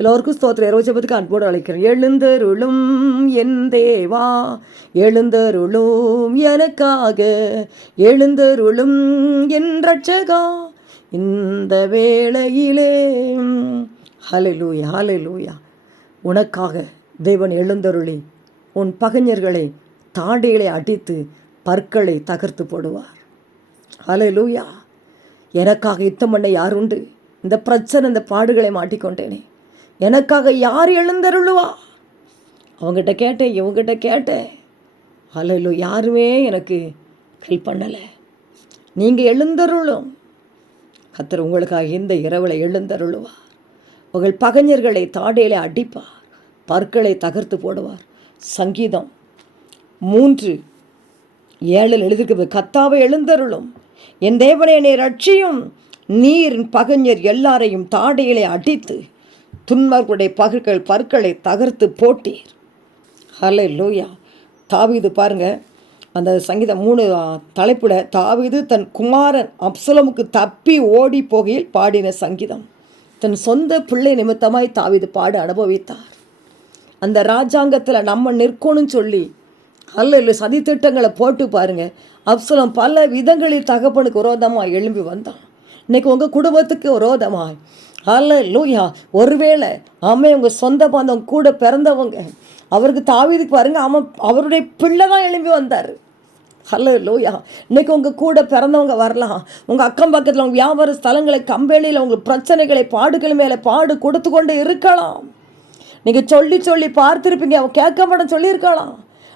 எல்லோருக்கும் ஸ்தோத்திரம். இரவு ஜெபத்துக்கு அன்போடு அழைக்கிறேன். எழுந்தருளும் என் தேவா, எழுந்தருளும் எனக்காக, எழுந்தருளும் என் ரட்சகா இந்த வேளையிலே. ஹல்லேலூயா, ஹல்லேலூயா. உனக்காக தேவன் எழுந்தருளி உன் பகைஞர்களை தாடிகளை அடித்து பற்களை தகர்த்து போடுவார். ஹல்லேலூயா. எனக்காக யுத்தம் பண்ண யார் உண்டு? இந்த பிரச்சனை, இந்த பாடுகளை மாட்டிக்கொண்டேனே, எனக்காக யார் எழுந்தருளுவா? அவங்ககிட்ட கேட்டேன், இவங்ககிட்ட கேட்டேன். ஹல்லேலூயா. யாருமே எனக்கு ஹெல்ப் பண்ணலை. நீங்கள் எழுந்தருளும். கர்த்தர் உங்களுக்காக இந்த இரவில் எழுந்தருளுவார். உங்கள் பகைஞர்களை தாடையிலே அடிப்பார், பற்களை தகர்த்து போடுவார். சங்கீதம் 3:7 எழுதிருக்கிறது, கர்த்தாவே எழுந்தருளும், என் தேவனே என்னை ரட்சியும், நீர் பகைஞர் எல்லாரையும் தாடையிலே அடித்து துன்மார்களுடைய பற்களை தகர்த்து போட்டீர். ஹல்லேலூயா. தாவீது பாருங்க, அந்த சங்கீதம் 3 தலைப்பில் தாவீது தன் குமாரன் அப்சலோமுக்கு தப்பி ஓடி போகையில் பாடின சங்கீதம். தன் சொந்த பிள்ளை நிமித்தமாய் தாவீது பாட அனுபவித்தார். அந்த ராஜாங்கத்தில் நம்ம நிற்கணும்னு சொல்லி ஹல்லேலூயா சதித்திட்டங்களை போட்டு பாருங்க. அப்சலோம் பல விதங்களில் தகப்பனுக்கு விரோதமாக எழும்பி வந்தான். இன்னைக்கு உங்கள் குடும்பத்துக்கு விரோதமாய் ஹல்லேலூயா, ஒருவேளை உங்கள் சொந்த பந்தம் கூட பிறந்தவங்க, அவருக்கு தாவீதுக்கு பாருங்க, அவருடைய பிள்ளை தான் எழும்பி வந்தார். ஹல்லேலூயா. இன்னைக்கு உங்கள் கூட பிறந்தவங்க வரலாம், உங்கள் அக்கம் பக்கத்தில் உங்கள் வியாபார ஸ்தலங்களை, கம்பெனியில் உங்களுக்கு பிரச்சனைகளை, பாடுகள் மேலே பாடு கொடுத்து கொண்டு இருக்கலாம். நீங்கள் சொல்லி சொல்லி பார்த்துருப்பீங்க, அவன் கேட்க மாட்டேன்னு சொல்லியிருக்கலாம்.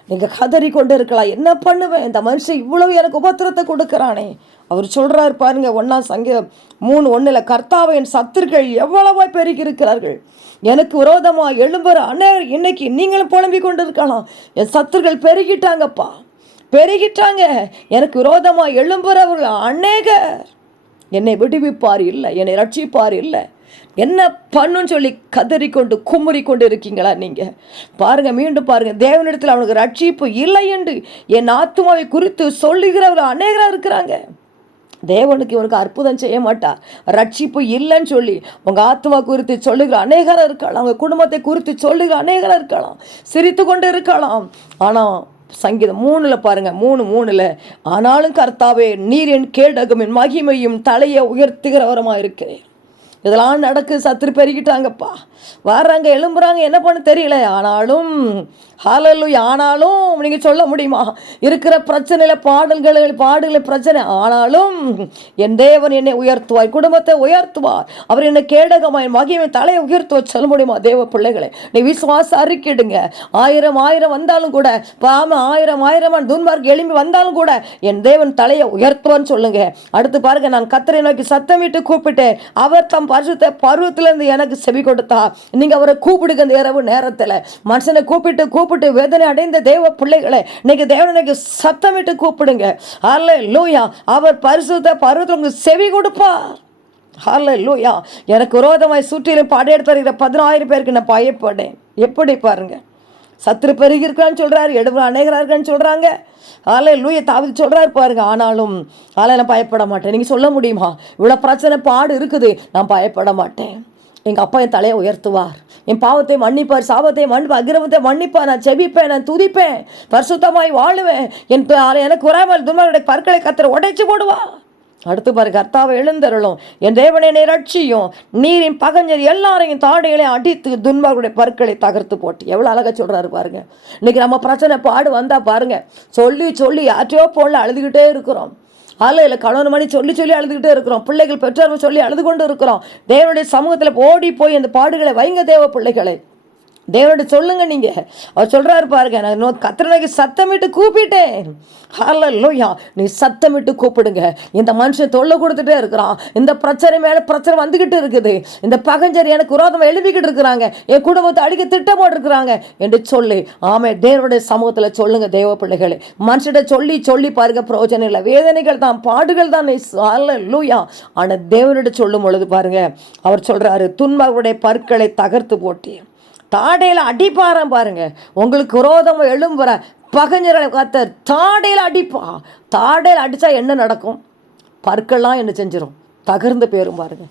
நீங்கள் கதறி கொண்டு இருக்கலாம், என்ன பண்ணுவேன், இந்த மனுஷன் இவ்வளவு எனக்கு உபத்திரத்தை கொடுக்குறானே. அவர் சொல்கிறார் பாருங்க, 1 சங்கீதம் 3:1, கர்த்தாவை என் சத்துருக்கள் எவ்வளவாய் பெருகி இருக்கிறார்கள், எனக்கு விரோதமாக எழும்புற அநேகர். இன்னைக்கு நீங்களும் புலம்பிக் கொண்டு இருக்கலாம், என் சத்துருக்கள் பெருகிட்டாங்கப்பா, பெருகிட்டாங்க, எனக்கு விரோதமாக எழும்புறவர்கள் அநேகர். என்னை விடுவிப்பார் இல்லை, என்னை ரட்சிப்பார் இல்லை, என்ன பண்ணுன்னு சொல்லி கதறிக்கொண்டு குமுறி கொண்டு இருக்கீங்களா? நீங்கள் பாருங்கள், மீண்டும் பாருங்கள், தேவனிடத்தில் அவனுக்கு ரட்சிப்பு இல்லை என்று என் ஆத்மாவை குறித்து சொல்லுகிறவர்கள் அநேகராக இருக்கிறாங்க. தேவனுக்கு இவனுக்கு அற்புதம் செய்ய மாட்டார், ரட்சிப்பு இல்லைன்னு சொல்லி உங்கள் ஆத்மா குறித்து சொல்லுகிற அநேகராக இருக்கலாம், உங்கள் குடும்பத்தை குறித்து சொல்லுகிற அநேகராக இருக்கலாம், சிரித்து கொண்டு இருக்கலாம். ஆனால் சங்கீதம் 3 பாருங்கள், 3:3, ஆனாலும் கர்த்தாவே நீர் என் கேடகம், என் மகிமையும் தலையை உயர்த்துகிறவரமாக இருக்கிறேன். இதெல்லாம் நடக்குது, சத்துரு பெருகிட்டாங்கப்பா, வர்றாங்க, எழும்புறாங்க, என்ன பண்ண தெரியல. ஆனாலும் ஹல்லேலூயா, ஆனாலும் நீங்கள் சொல்ல முடியுமா? இருக்கிற பிரச்சனையில் பாடுகளை பிரச்சனை, ஆனாலும் என் தேவன் என்னை உயர்த்துவார், குடும்பத்தை உயர்த்துவார், அவர் என்னை கேடகமாய் மகிமை தலையை உயர்த்துவார். சொல்ல முடியுமா? தேவ பிள்ளைகளை, நீ விசுவாசம் அறிக்கிடுங்க. 1000 வந்தாலும் கூட, 1000 துன்மார்க்கு எழும்பி வந்தாலும் கூட என் தேவன் தலையை உயர்த்துவான்னு சொல்லுங்க. அடுத்து பாருங்க, நான் கர்த்தரை நோக்கி சத்தமிட்டு கூப்பிட்டேன், அவர் தம் பரிசுத்த பருவத்திலிருந்து எனக்கு செவி கொடுத்தா. நீங்க அவரை கூப்பிடுங்க. இந்த இரவு நேரத்தில் மனுஷனை கூப்பிட்டு வேதனை அடைந்த தேவ பிள்ளைகளை இன்னைக்கு தேவனுக்கு சத்தமிட்டு கூப்பிடுங்க. ஹல்லேலூயா. அவர் பரிசுத்த பருவத்தில் உங்களுக்கு செவி கொடுப்பார். ஹல்லேலூயா. எனக்கு விரோதமாய் சுற்றிலும் படையெடுத்து வருகிற 10,000 பேருக்கு நான் பயப்படேன். எப்படி பாருங்க, சத்துரு பெருகி இருக்கான்னு சொல்றாரு, எடுப்பு அநேகராக இருக்கான்னு சொல்றாங்க. ஹல்லேலூயா. தாவீது சொல்றாரு பாருங்க, ஆனாலும் நான் பயப்பட மாட்டேன். நீங்க சொல்ல முடியுமா? இவ்வளோ பிரச்சனை பாடு இருக்குது, நான் பயப்பட மாட்டேன். எங்கள் அப்பா என் தலையை உயர்த்துவார், என் பாவத்தை மன்னிப்பார், சாபத்தை மன்னிப்பார், அக்கிரமத்தை மன்னிப்பார், நான் செபிப்பேன், நான் துதிப்பேன், பரிசுத்தமாய் வாழுவேன், எனக்கு உறாமல் துன்மார்க்கருடைய பற்களை கர்த்தர் உடைச்சு போடுவார். அடுத்து பாருங்க, கர்த்தாவை எழுந்தருளும், என் தேவனே என்னை ரட்சியும், நீரின் பகைஞர் எல்லாரையும் தாடைகளை அடித்து துன்மார்க்கருடைய பற்களை தகர்த்து போட்டு. எவ்வளோ அழகாக சொல்கிறாரு பாருங்க. இன்னைக்கு நம்ம பிரச்சனை பாடு வந்தால் பாருங்க, சொல்லி யாற்றையோ போல அழுதுகிட்டே இருக்கிறோம். இல்லை கணவன் மணி சொல்லி அழுதுகிட்டே இருக்கிறோம், பிள்ளைகள் பெற்றோர்கள் சொல்லி அழுது கொண்டு இருக்கிறோம். தேவனுடைய சமூகத்தில் ஓடி போய் அந்த பாடுகளை வைங்க தேவ பிள்ளைகளை, தேவனுடைய சொல்லுங்க. நீங்கள் அவர் சொல்கிறாரு பாருங்க, நான் கர்த்தரை சத்தமிட்டு கூப்பிட்டேன். ஹல்லேலூயா. நீ சத்தமிட்டு கூப்பிடுங்க. இந்த மனுஷன் தொல்லை கொடுத்துட்டே இருக்கிறான், இந்த பிரச்சனை மேலே பிரச்சனை வந்துக்கிட்டு இருக்குது, இந்த பகைஞர் எனக்கு விரோதமாக எழுப்பிக்கிட்டு இருக்கிறாங்க, என் குடும்பத்தை அடிக்க திட்டம் போட்டிருக்கிறாங்க என்று சொல்லி தேவனுடைய சமூகத்தில் சொல்லுங்க தேவ பிள்ளைகளை. மனுஷிட்ட சொல்லி பாருங்க, பிரயோஜனம் இல்லை. வேதனைகள் தான், பாடுகள் தான். ஹல்லேலூயா. ஆனால் தேவனிட சொல்லும் பொழுது பாருங்க, அவர் சொல்கிறாரு, துன்மார்க்கருடைய பற்களை தகர்த்து போட்டி தாடையில் அடிப்பாரம் பாருங்க. உங்களுக்கு விரோதமாக எழும்புற பகைஞர்களை கர்த்தர் தாடையில் அடிப்பா. தாடையில் அடித்தா என்ன நடக்கும்? பற்கள்லாம் என்ன செஞ்சிடும்? தகர்ந்து போயிரும் பாருங்க.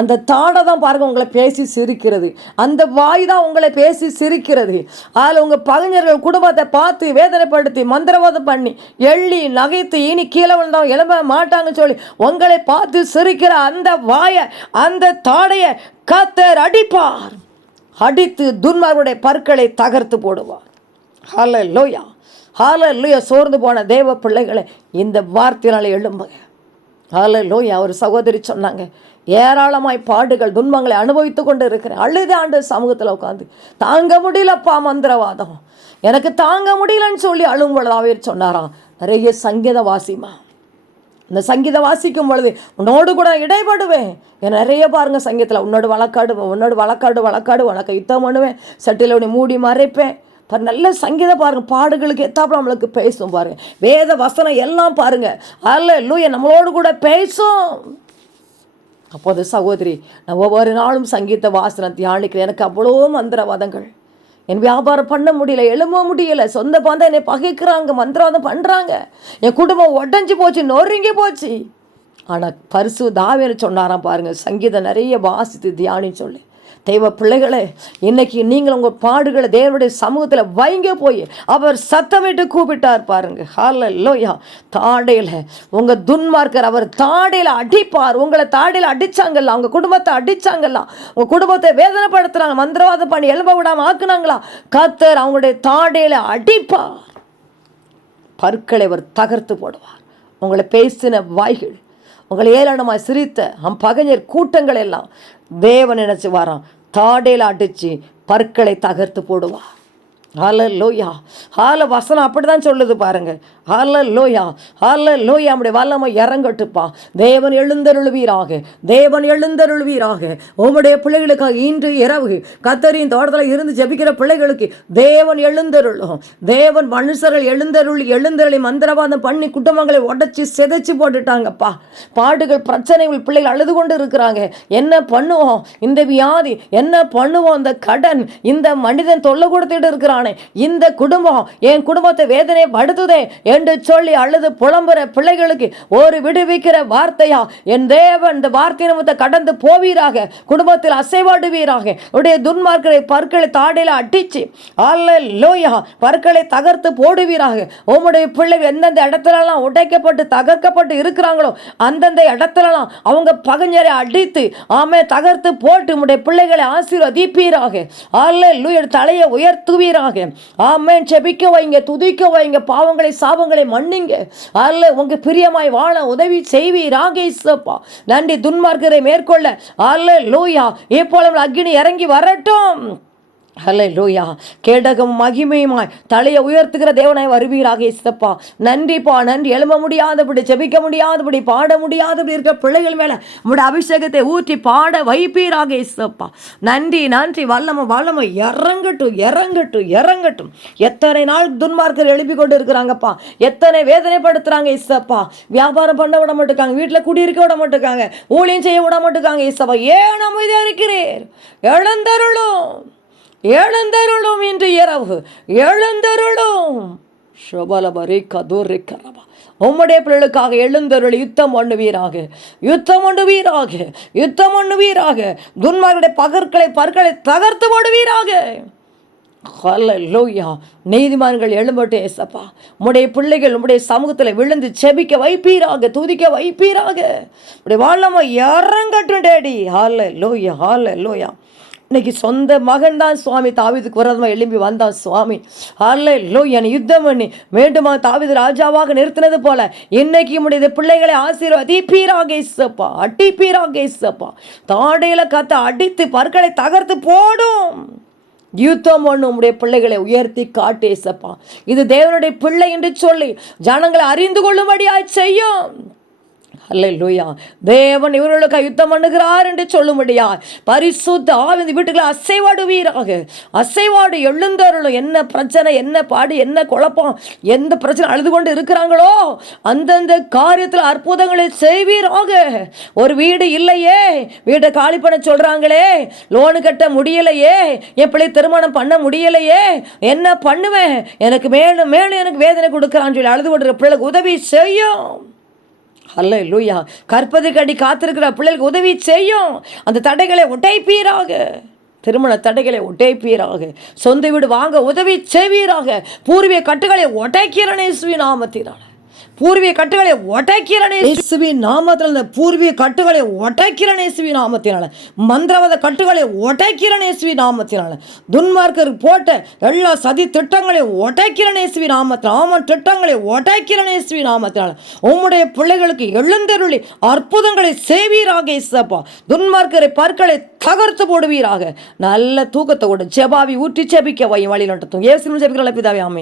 அந்த தாடை தான் பாருங்கள் உங்களை பேசி சிரிக்கிறது. அந்த வாய் தான் உங்களை பேசி சிரிக்கிறது. அதில் உங்கள் பகைஞர்கள் குடும்பத்தை பார்த்து வேதனைப்படுத்தி மந்திரவாதம் பண்ணி எள்ளி நகைத்து இனி கீழே விழுந்தவங்க எழும்ப மாட்டாங்கன்னு சொல்லி உங்களை பார்த்து சிரிக்கிற அந்த வாயை, அந்த தாடையை கர்த்தர் அடிப்பார். அடித்து துன்மார்களுடைய பற்களை தகர்த்து போடுவார். ஹல்லேலூயா, ஹல்லேலூயா. சோர்ந்து போன தேவ பிள்ளைகளை இந்த வார்த்தையினால எழும்புங்க. ஹல்லேலூயா. ஒரு சகோதரி சொன்னாங்க, ஏராளமாய் பாடுகள் துன்பங்களை அனுபவித்து கொண்டு இருக்கிறேன். அழுது ஆண்டு சமூகத்தில் உட்காந்து தாங்க முடியலப்பா மந்திரவாதம், எனக்கு தாங்க முடியலன்னு சொல்லி அழும் பொழுதாவே சொன்னாராம், நிறைய சங்கீத வாசிமா, இந்த சங்கீத வாசிக்கும் பொழுது உன்னோடு கூட இடைப்படுவேன். என் நிறைய பாருங்கள் சங்கீதத்தில் உன்னோடு வழக்காடுவேன், உன்னோடு வழக்காடு உனக்கு யுத்தம் பண்ணுவேன், சட்டியில் உன்னை மூடி மறைப்பேன். நல்ல சங்கீதம் பாருங்கள், பாடுகளுக்கு எத்தாப்புல நம்மளுக்கு பேசும் பாருங்கள். வேத வசனம் எல்லாம் பாருங்கள். அல்லேலூயா, நம்மளோடு கூட பேசும். அப்போது சகோதரி, நான் ஒவ்வொரு நாளும் சங்கீத வாசனம் தியானிக்கிறேன். எனக்கு அவ்வளோ மந்திரவாதங்கள், என் வியாபாரம் பண்ண முடியல, எழும்ப முடியலை, சொந்த பந்தம் என்னை பகைக்கிறாங்க, மந்திரவாதம் பண்ணுறாங்க, என் குடும்பம் உடஞ்சி போச்சு, நொறுங்கி போச்சு. ஆனால் பரிசு தாவீது சொன்னாராம் பாருங்கள், சங்கீதம் நிறைய வாசித்து தியானின்னு சொல்லி. தெய்வ பிள்ளைகளே, இன்னைக்கு நீங்கள் உங்கள் பாடுகளை தேவனுடைய சமூகத்தில் வைங்க போய் அவர் சத்தமிட்டு கூப்பிட்டார் பாருங்க. ஹல்லேலூயா. தாடையில் உங்கள் துன்மார்க்கர் அவர் தாடையில் அடிப்பார். உங்களை தாடையில் அடித்தாங்கல்ல, உங்கள் குடும்பத்தை அடித்தாங்கல்ல, உங்கள் குடும்பத்தை வேதனைப்படுத்துகிறாங்க, மந்திரவாதம் பண்ணி எழும்ப விடாமல் ஆக்குனாங்களா, கர்த்தர் அவங்களுடைய தாடையில் அடிப்பார். பற்களை அவர் தகர்த்து போடுவார். உங்களை பேசின வாய்கள், உங்களை ஏளனமாய் சிரித்த பகைஞர் கூட்டங்கள் எல்லாம் தேவன் நினைச்சு வாரான், தாடையில் அடித்து பற்களை தகர்த்து போடுவார். ஹல்லேலூயா. வசனம் அப்படி தான் சொல்லுது பாருங்க. ஹல்லேலூயா, ஹல்லேலூயா. நம்முடைய வல்லமை இறங்கட்டுப்பா. தேவன் எழுந்தருள்வீராக, தேவன் எழுந்தருள்வீராக. உம்முடைய பிள்ளைகளுக்காக இன்று இரவு கர்த்தரின் தோட்டத்தில் இருந்து ஜெபிக்கிற பிள்ளைகளுக்கு தேவன் எழுந்தருளும். தேவன் மனுஷர்கள் எழுந்தருளி மந்திரவாதம் பண்ணி குடும்பங்களை உடச்சி சிதைச்சி போட்டுட்டாங்கப்பா. பாடுகள் பிரச்சனைகள் பிள்ளைகள் அழுது கொண்டு இருக்கிறாங்க. என்ன பண்ணுவோம், இந்த வியாதி என்ன பண்ணுவோம், இந்த கடன், இந்த மனிதன் தொல்லை கொடுத்துட்டு இருக்கிறான், இந்த குடும்பம் என் குடும்பத்தை வேதனை படுத்துதே என்று சொல்லி அழுது புலம்புற பிள்ளைகளுக்கு ஒரு விடுவிக்கிற வார்த்தையா, என் தேவன் இந்த வார்த்தை நிமித்த கடந்து போவீராக, குடும்பத்தில் அசைவாடுவீராக. உடைய துன்மார்க்கரை பற்களை தாடையில் அடிச்சு அல்லேலூயா பற்களை தகர்த்து போடுவீராக. உம்முடைய பிள்ளைகள் எந்தெந்த இடத்துலலாம் உடைக்கப்பட்டு தகர்க்கப்பட்டு இருக்கிறாங்களோ அந்தந்த இடத்துலலாம் அவங்க பகைஞரை அடித்து ஆமே தகர்த்து போட்டு உம்முடைய பிள்ளைகளை ஆசீர்வதிப்பீராக. அல்லேலூயா தலையை உயர்த்துவீராக. ஆமென். செபிக்க வைங்க, துதிக்க வைங்க, பாவங்களை சாபங்களை மன்னிங்க. அல்ல உங்க பிரியமாய் வாழ உதவி செய்வீராக இயேசுப்பா. நன்றி. துன்மார்க்கரை மேற்கொள்ள அல்லேலூயா இப்பொழுது அக்கினி இறங்கி வரட்டும். ஹல்லேலூயா. கேடகம் மகிமையுமாய் தலையை உயர்த்துகிற தேவனாய் வருவீராக இயேசுப்பா. நன்றிப்பா, நன்றி. எழும்ப முடியாதபடி, ஜெபிக்க முடியாதபடி, பாட முடியாதபடி இருக்கிற பிள்ளைகள் மேலே உங்களுடைய அபிஷேகத்தை ஊற்றி பாட வைப்பீராக இயேசுப்பா. நன்றி, நன்றி. வல்லமை இறங்கட்டும், இறங்கட்டும், இறங்கட்டும். எத்தனை நாள் துன்மார்க்கர் எழுப்பி கொண்டு இருக்கிறாங்கப்பா, எத்தனை வேதனைப்படுத்துறாங்க இயேசுப்பா. வியாபாரம் பண்ண விட மாட்டேங்காங்க, வீட்டில் குடியிருக்க விட மாட்டேங்காங்க, ஊழியம் செய்ய விட மாட்டேங்காங்க இயேசுப்பா. ஏன் அமைதியாக இருக்கிறீர்? எழுந்தருளும் இன்று இரவு, எழுந்தருளும். ஷபலபரி கதோரி கரபா. உம்முடைய பிள்ளைகளுக்காக எழுந்தருளி யுத்தம் பண்ணுவீராக, யுத்தம் பண்ணுவீராக, யுத்தம் பண்ணுவீராக. துன்மார்களுடைய பற்களை தகர்த்து போடுவீராக. ஹல்லேலூயா. நீதிமான்கள் எழும்பட்டு ஏசப்பா. உம்முடைய பிள்ளைகள் உம்முடைய சமூகத்தில் விழுந்து செபிக்க வைப்பீராக, துதிக்க வைப்பீராக. உடைய வல்லமை இறங்கட்டும் டேடி. ஹல்லேலூயா, ஹல்லேலூயா. இன்னைக்கு சொந்த மகன் தான் சுவாமி தாவீதுக்கு விரோதமாக எழும்பி வந்தான் சுவாமி. அல்லேலூயா. யுத்தம் பண்ணி மீண்டுமா தாவீது ராஜாவாக நிறுத்தினது போல இன்னைக்கு உம்முடைய பிள்ளைகளை ஆசீர்வதிப்பீராக இயேசுப்பா, அடிப்பீராக இயேசுப்பா. தாடையில் கத்த அடித்து பற்களை தகர்த்து போடும். யுத்தம் ஒன்று உம்முடைய பிள்ளைகளை உயர்த்தி காட்டு இயேசுப்பா. இது தேவனுடைய பிள்ளை என்று சொல்லி ஜனங்களை அறிந்து கொள்ளும்படியாய் செய்யும். அல்லேலூயா. தேவன் இவர்களுக்கு யுத்தம் பண்ணுகிறார் என்று சொல்லும்படியா பரிசுத்த ஆவி இந்த வீட்டுக்குள்ள அசைவாடுவீராக. அசைவாடு எழுந்தருளும். என்ன பிரச்சனை, என்ன பாடு, என்ன குழப்பம், எந்த பிரச்சனை அழுது கொண்டு இருக்கிறாங்களோ அந்தந்த காரியத்தில் அற்புதங்களை செய்வீராக. ஒரு வீடு இல்லையே, வீட்டை காலி பண்ண சொல்றாங்களே, லோனு கட்ட முடியலையே, என் பிள்ளை திருமணம் பண்ண முடியலையே, என்ன பண்ணுவேன், எனக்கு மேலும் மேலும் எனக்கு வேதனை கொடுக்குறான்னு சொல்லி அழுது கொண்டிருக்க பிள்ளைக்கு உதவி செய்யும். அல்லேலூயா. கற்பதற்கடி காத்திருக்கிற பிள்ளைகளுக்கு உதவி செய்யும். அந்த தடைகளை உடைப்பீராக. திருமண தடைகளை உடைப்பீராக. சொந்த வீடு வாங்க உதவி செய்வீராக. பூர்வீக கட்டுகளை உடைக்கிறேன் இயேசுவின் நாமத்தினால. பூர்வீக கட்டுகளை உடைக்கிறேன் இயேசுவின் நாமத்தினால. பூர்வீக கட்டுகளை உடைக்கிறேன் இயேசுவின் நாமத்தினால. மந்திரவாத கட்டுகளை உடைக்கிறேன் இயேசுவின் நாமத்தினால. துன்மார்க்கர் போட்ட எல்லா சதி திட்டங்களை உடைக்கிறேன் இயேசுவின் நாமத்தினால. ஆமன் திட்டங்களை உடைக்கிறேன் இயேசுவின் நாமத்தினால. உம்முடைய பிள்ளைகளுக்கு எழுந்தருளி அற்புதங்களை செய்வீராக இயேசப்பா. துன்மார்க்கரை பற்களை தகர்த்து போடுவீராக. நல்ல தூக்கத்தை கூட ஜெபாவி ஊற்றி ஜெபிக்க வையும் வழி நடத்தும். இயேசுவின் ஜெபிக்கிற பிதாவே ஆமென்.